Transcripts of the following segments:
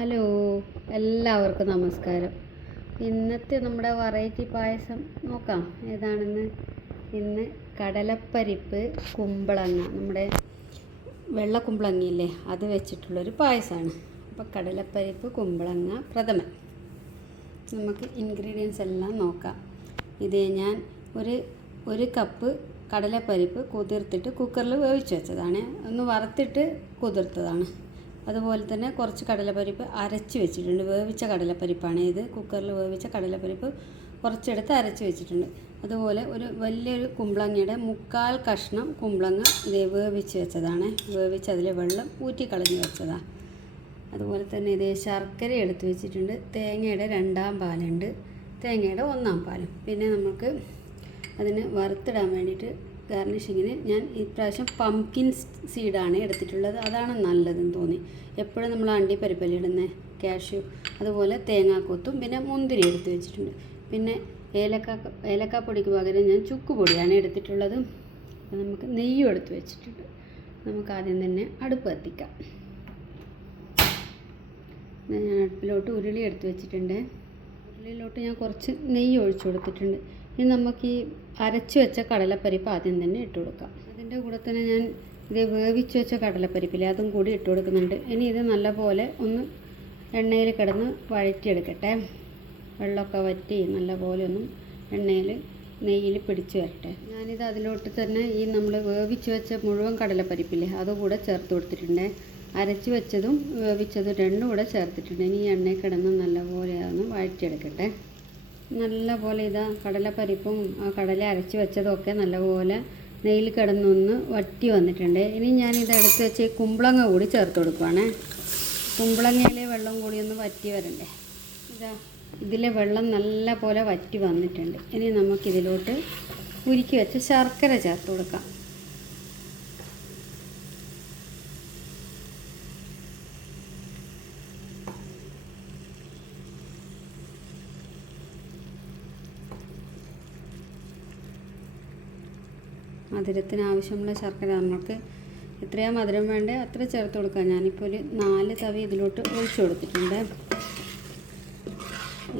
Hello എല്ലാവർക്കും നമസ്കാരം. ഇന്നത്തെ നമ്മുടെ വെറൈറ്റി പായസം നോക്കാം. ഏതാണെന്ന്? ഇന്ന് കടലപ്പരിപ്പ് കുമ്പളങ്ങ. നമ്മുടെ വെള്ള കുമ്പളങ്ങയില്ലേ അത് വെച്ചിട്ടുള്ളൊരു പായസമാണ്. അപ്പോൾ കടലപ്പരിപ്പ് കുമ്പളങ്ങ പ്രഥമൻ. നമുക്ക് ഇൻഗ്രീഡിയൻസ് എല്ലാം നോക്കാം. ഇത് ഞാൻ ഒരു ഒരു കപ്പ് കടലപ്പരിപ്പ് കുതിർത്തിട്ട് കുക്കറിൽ വേവിച്ച് വെച്ചതാണ്. ഒന്ന് വറുത്തിട്ട് കുതിർത്തതാണ്. അതുപോലെ തന്നെ കുറച്ച് കടലപ്പരിപ്പ് അരച്ച് വെച്ചിട്ടുണ്ട്. വേവിച്ച കടലപ്പരിപ്പാണ് ഇത്. കുക്കറിൽ വേവിച്ച കടലപ്പരിപ്പ് കുറച്ചെടുത്ത് അരച്ച് വെച്ചിട്ടുണ്ട്. അതുപോലെ ഒരു വലിയൊരു കുമ്പളങ്ങയുടെ മുക്കാൽ കഷ്ണം കുമ്പളങ്ങ ഇതേ വേവിച്ച് വെച്ചതാണ്. വേവിച്ച് അതിലെ വെള്ളം ഊറ്റിക്കളഞ്ഞ് വെച്ചതാണ് അതുപോലെ തന്നെ ഇതേ ശർക്കര എടുത്ത് വെച്ചിട്ടുണ്ട്. തേങ്ങയുടെ രണ്ടാം പാലുണ്ട്. തേങ്ങയുടെ ഒന്നാം പാലും. പിന്നെ നമുക്ക് അതിന് വറുത്തിടാൻ വേണ്ടിയിട്ട് ഗാർണിഷിങ്ങിന് ഞാൻ ഇപ്രാവശ്യം പംകിൻ സീഡാണ് എടുത്തിട്ടുള്ളത്. അതാണ് നല്ലതെന്ന് തോന്നി. എപ്പോഴും നമ്മൾ അണ്ടി അണ്ടിപ്പരിപ്പല്ലേ ഇടുന്നത് കാഷ്യൂ അതുപോലെ തേങ്ങാക്കൊത്തും പിന്നെ മുന്തിരി എടുത്ത് വെച്ചിട്ടുണ്ട്. പിന്നെ ഏലക്ക ഏലക്കാപ്പൊടിക്ക് പകരം ഞാൻ ചുക്ക് പൊടിയാണ് എടുത്തിട്ടുള്ളത് നമുക്ക് നെയ്യും എടുത്ത് വെച്ചിട്ടുണ്ട്. നമുക്ക് ആദ്യം തന്നെ അടുപ്പ് കത്തിക്കാം. ഞാൻ അടുപ്പിലോട്ട് ഉരുളി എടുത്ത് വെച്ചിട്ടുണ്ട്. ഉരുളിയിലോട്ട് ഞാൻ കുറച്ച് നെയ്യ് ഒഴിച്ചു കൊടുത്തിട്ടുണ്ട്. ഇനി നമുക്ക് ഈ അരച്ചു വെച്ച കടലപ്പരിപ്പ് ആദ്യം തന്നെ ഇട്ട് കൊടുക്കാം. അതിന്റെ കൂടെ തന്നെ ഞാൻ ഇത് വേവിച്ച് വെച്ച കടലപ്പരിപ്പില്ലേ അതും കൂടി ഇട്ട് കൊടുക്കുന്നുണ്ട്. ഇനി ഇത് നല്ലപോലെ ഒന്ന് എണ്ണയിൽ കിടന്ന് വഴറ്റിയെടുക്കട്ടെ. വെള്ളമൊക്കെ വറ്റി നല്ലപോലെ ഒന്ന് എണ്ണയിൽ നെയ്യിൽ പിടിച്ച് വരട്ടെ. ഞാനിത് അതിലോട്ട് തന്നെ ഈ നമ്മൾ വേവിച്ച് വെച്ച മുഴുവൻ കടലപ്പരിപ്പില്ലേ അതുകൂടെ ചേർത്ത് കൊടുത്തിട്ടുണ്ട്. അരച്ച് വെച്ചതും വേവിച്ചതും രണ്ടും കൂടെ ചേർത്തിട്ടുണ്ട്. ഇനി എണ്ണയിൽ കിടന്ന് നല്ലപോലെ അതൊന്ന് വഴറ്റിയെടുക്കട്ടെ. നല്ലപോലെ ഇതാ കടലപ്പരിപ്പും ആ കടല അരച്ച് വെച്ചതും ഒക്കെ നല്ലപോലെ നെയ്യിൽ കിടന്നൊന്ന് വറ്റി വന്നിട്ടുണ്ട്. ഇനി ഞാൻ എടുത്ത് വെച്ച് കുമ്പളങ്ങ കൂടി ചേർത്ത് കൊടുക്കുവാണേ. കുമ്പളങ്ങയിലെ വെള്ളം കൂടി ഒന്ന് വറ്റി വരണ്ടേ. ഇതാ ഇതിലെ വെള്ളം നല്ല പോലെ വറ്റി വന്നിട്ടുണ്ട്. ഇനി നമുക്കിതിലോട്ട് ഉരുക്കി വെച്ച് ശർക്കര ചേർത്ത് കൊടുക്കാം. മധുരത്തിന് ആവശ്യമുള്ള ശർക്കര. നമുക്ക് എത്രയാ മധുരം വേണ്ടേ അത്ര ചേർത്ത് കൊടുക്കാം. ഞാനിപ്പോൾ ഒരു നാല് തവി ഇതിലോട്ട് ഒഴിച്ചു കൊടുത്തിട്ടുണ്ട്.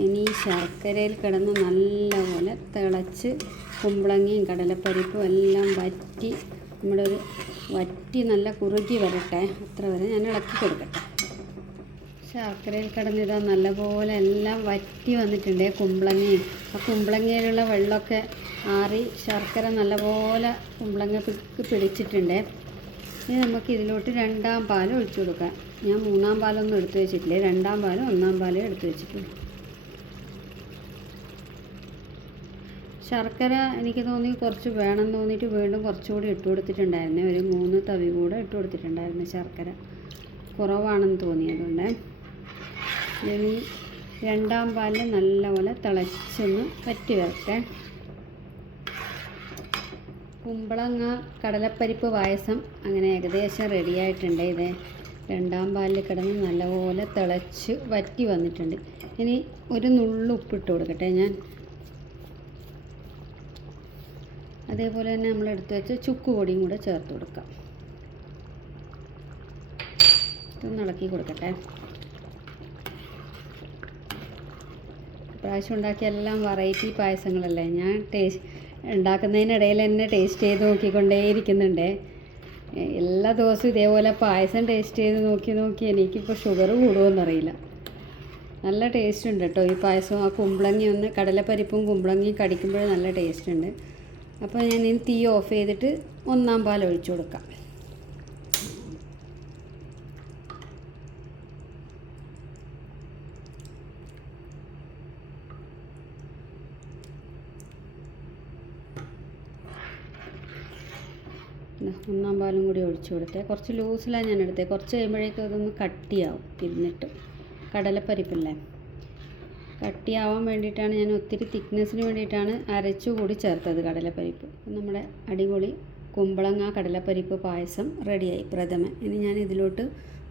ഇനി ശർക്കരയിൽ കിടന്ന് നല്ലപോലെ തിളച്ച് കുമ്പളങ്ങയും കടലപ്പരിപ്പും എല്ലാം വറ്റി നമ്മുടെ ഒരു വറ്റി നല്ല കുറുകി വരട്ടെ. അത്ര വരെ ഞാൻ ഇളക്കി കൊടുക്കട്ടെ. ശർക്കരയിൽ കിടന്നിതാ നല്ലപോലെ എല്ലാം വറ്റി വന്നിട്ടുണ്ട് കുമ്പളങ്ങയും. ആ കുമ്പളങ്ങയിലുള്ള വെള്ളമൊക്കെ ആറി ശർക്കര നല്ലപോലെ കുമ്പളങ്ങ പിടിച്ചിട്ടുണ്ട്. ഇനി നമുക്ക് ഇതിലോട്ട് രണ്ടാം പാൽ ഒഴിച്ചു കൊടുക്കാം. ഞാൻ മൂന്നാം പാലൊന്നും എടുത്തു വെച്ചിട്ടില്ല. രണ്ടാം പാലും ഒന്നാം പാലും എടുത്തു വെച്ചിട്ടുള്ളൂ ശർക്കര എനിക്ക് തോന്നി കുറച്ച് വേണം എന്ന് തോന്നിയിട്ട് വീണ്ടും കുറച്ചുകൂടി ഇട്ട് കൊടുത്തിട്ടുണ്ടായിരുന്നു. ഒരു മൂന്ന് തവി കൂടെ ഇട്ട് കൊടുത്തിട്ടുണ്ടായിരുന്നു ശർക്കര. കുറവാണെന്ന് തോന്നിയതുകൊണ്ട്. ഇനി രണ്ടാം പാലിൽ നല്ലപോലെ തിളച്ചൊന്ന് വറ്റി വരട്ടെ. കുമ്പളങ്ങ കടലപ്പരിപ്പ് പായസം. അങ്ങനെ ഏകദേശം റെഡിയായിട്ടുണ്ട് ഇത് രണ്ടാം പാലിൽ കിടന്ന് നല്ലപോലെ തിളച്ച് വറ്റി വന്നിട്ടുണ്ട്. ഇനി ഒരു നുള്ളു ഉപ്പിട്ട് കൊടുക്കട്ടെ ഞാൻ. അതേപോലെ തന്നെ നമ്മൾ എടുത്തു വെച്ച ചുക്ക് പൊടിയും കൂടെ ചേർത്ത് കൊടുക്കാം. ഇതൊന്ന് ഇളക്കി കൊടുക്കട്ടെ. പ്രാവശ്യം ഉണ്ടാക്കിയ എല്ലാം വെറൈറ്റി പായസങ്ങളല്ലേ? ഞാൻ ടേസ്റ്റ് ഉണ്ടാക്കുന്നതിനിടയിൽ തന്നെ ടേസ്റ്റ് ചെയ്ത് നോക്കിക്കൊണ്ടേയിരിക്കുന്നുണ്ട്. എല്ലാ ദിവസവും ഇതേപോലെ പായസം ടേസ്റ്റ് ചെയ്ത് നോക്കി നോക്കി എനിക്കിപ്പോൾ ഷുഗർ കൂടുമെന്നറിയില്ല നല്ല ടേസ്റ്റ് ഉണ്ട് കേട്ടോ. ഈ പായസം ആ കുമ്പളങ്ങി ഒന്ന് കടലപ്പരിപ്പും കുമ്പളങ്ങിയും കടിക്കുമ്പോൾ നല്ല ടേസ്റ്റ് ഉണ്ട്. അപ്പോൾ ഞാൻ ഇനി തീ ഓഫ് ചെയ്തിട്ട് ഒന്നാം പാൽ ഒഴിച്ചു കൊടുക്കാം ഇതാ, ഒന്നാം പാലും കൂടി ഒഴിച്ചു കൊടുത്തേ. കുറച്ച് ലൂസിലാണ് ഞാൻ എടുത്തത് കുറച്ച് കഴിയുമ്പോഴേക്കും അതൊന്ന് കട്ടിയാവും ഇരുന്നിട്ട് കടലപ്പരിപ്പല്ലേ? കട്ടിയാവാൻ വേണ്ടിയിട്ടാണ് ഞാൻ ഒത്തിരി തിക്നെസ്സിന് വേണ്ടിയിട്ടാണ് അരച്ചു കൂടി ചേർത്തത് കടലപ്പരിപ്പ്. നമ്മുടെ അടിപൊളി കുമ്പളങ്ങ കടലപ്പരിപ്പ് പായസം റെഡിയായി പ്രഥമൻ ഇനി ഞാൻ ഇതിലോട്ട്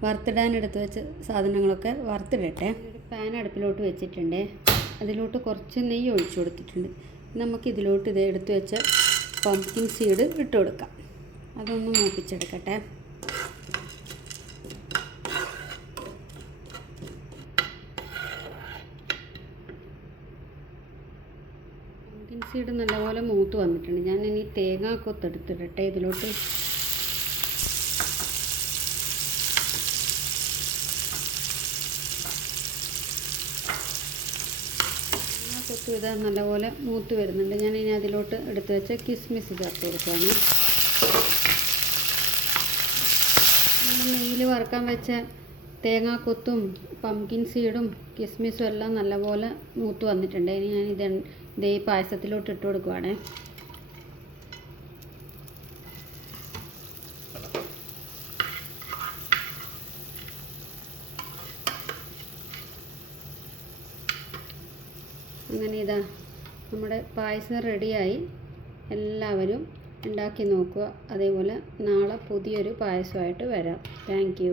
വറുത്തിടാൻ എടുത്ത് വെച്ച് സാധനങ്ങളൊക്കെ വറുത്തിടട്ടെ. ഒരു പാൻ അടുപ്പിലോട്ട് വെച്ചിട്ടുണ്ട്. അതിലോട്ട് കുറച്ച് നെയ്യ് ഒഴിച്ചു കൊടുത്തിട്ടുണ്ട്. നമുക്കിതിലോട്ട് ഇത് എടുത്തു വെച്ച പംകിൻ സീഡ് ഇട്ട് കൊടുക്കാം. അതൊന്ന് മൂപ്പിച്ചെടുക്കട്ടെ. പുതിൻ സീഡ് നല്ലപോലെ മൂത്ത് വന്നിട്ടുണ്ട്. ഞാൻ ഇനി തേങ്ങ കൊത്തെടുത്തിടട്ടെ ഇതിലോട്ട്. കൊത്തു ഇത് നല്ലപോലെ മൂത്ത് വരുന്നുണ്ട്. ഞാൻ ഇനി അതിലോട്ട് എടുത്ത് വെച്ച് കിസ്മിസ് ചേർത്ത് കൊടുക്കുകയാണ്. നെയ്യിൽ വറുക്കാൻ വെച്ച തേങ്ങാക്കൊത്തും പംകിൻ സീഡും കിസ്മിസും എല്ലാം നല്ലപോലെ മൂത്ത് വന്നിട്ടുണ്ട്. ഇനി ഞാൻ ഇത് ഇതേ പായസത്തിലോട്ട് ഇട്ട് കൊടുക്കുവാണേ. അങ്ങനെ ഇതാ നമ്മുടെ പായസം റെഡിയായി എല്ലാവരും ഉണ്ടാക്കി നോക്കുക. അതേപോലെ നാളെ പുതിയൊരു പായസമായിട്ട് വരാം. താങ്ക്